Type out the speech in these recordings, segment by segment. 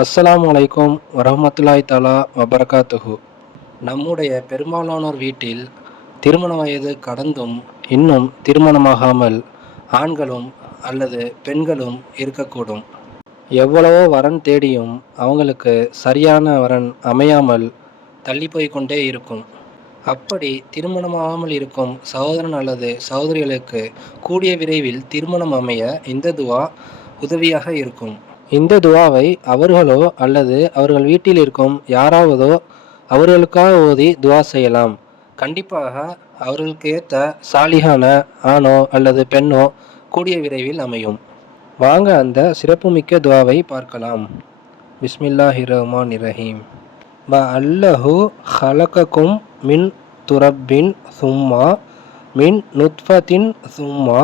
அஸ்ஸலாமு அலைக்கும் வரஹ்மத்துல்லாஹி தஆலா வபரகாத்துஹு. நம்முடைய பெரும்பாலானோர் வீட்டில் திருமண வயது கடந்தும் இன்னும் திருமணமாகாமல் ஆண்களும் அல்லது பெண்களும் இருக்கக்கூடும். எவ்வளவோ வரன் தேடியும் அவங்களுக்கு சரியான வரன் அமையாமல் தள்ளி போய் கொண்டே இருக்கும். அப்படி திருமணமாகாமல் இருக்கும் சகோதரன் அல்லது சகோதரிகளுக்கு கூடிய விரைவில் திருமணம் அமைய இந்த துவா உதவியாக இருக்கும். இந்த துவாவை அவர்களோ அல்லது அவர்கள் வீட்டில் இருக்கும் யாராவதோ அவர்களுக்காக ஓதி துவா செய்யலாம். கண்டிப்பாக அவர்களுக்கு ஏற்ற சாலிகான ஆணோ அல்லது பெண்ணோ கூடிய விரைவில் அமையும். வாங்க அந்த சிறப்புமிக்க துவாவை பார்க்கலாம். பிஸ்மில்லாஹிர் ரஹ்மானிர் ரஹீம். வ அல்லஹு ஹலகக்கும் மின் துரப்பின் சும்மா மின் நுத்ஃபத்தின் சும்மா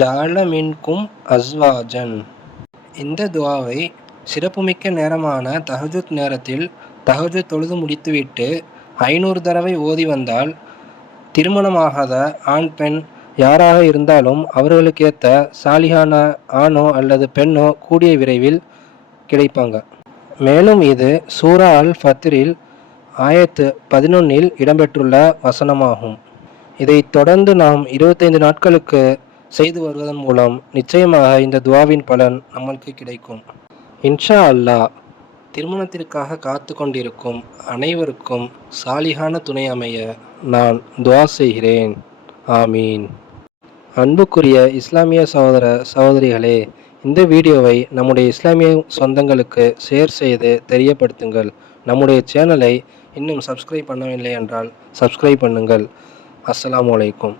ஜஅல மின்கும் அஸ்வாஜன். இந்த துவாவை சிறப்புமிக்க நேரமான தஹஜுத் நேரத்தில் தஹஜுத் தொழுது முடித்துவிட்டு 500 தடவை ஓதி வந்தால் திருமணமாகாத ஆண் பெண் யாராக இருந்தாலும் அவர்களுக்கு ஏற்ற சாலிகான ஆணோ அல்லது பெண்ணோ கூடிய விரைவில் கிடைப்பாங்க. மேலும் இது சூரா அல் ஃபத்ரில் ஆயத்து 11 இடம்பெற்றுள்ள வசனமாகும். இதைத் தொடர்ந்து நாம் 25 நாட்களுக்கு செய்து வருவதன் மூலம் நிச்சயமாக இந்த துவாவின் பலன் நம்மளுக்கு கிடைக்கும். இன்ஷா அல்லாஹ். திருமணத்திற்காக காத்து கொண்டிருக்கும் அனைவருக்கும் சாலிகான துணை அமைய நான் துவா செய்கிறேன். ஆமீன். அன்புக்குரிய இஸ்லாமிய சகோதர சகோதரிகளே, இந்த வீடியோவை நம்முடைய இஸ்லாமிய சொந்தங்களுக்கு ஷேர் செய்து தெரியப்படுத்துங்கள். நம்முடைய சேனலை இன்னும் சப்ஸ்கிரைப் பண்ணவில்லை என்றால் சப்ஸ்கிரைப் பண்ணுங்கள். அஸ்ஸலாமு அலைக்கும்.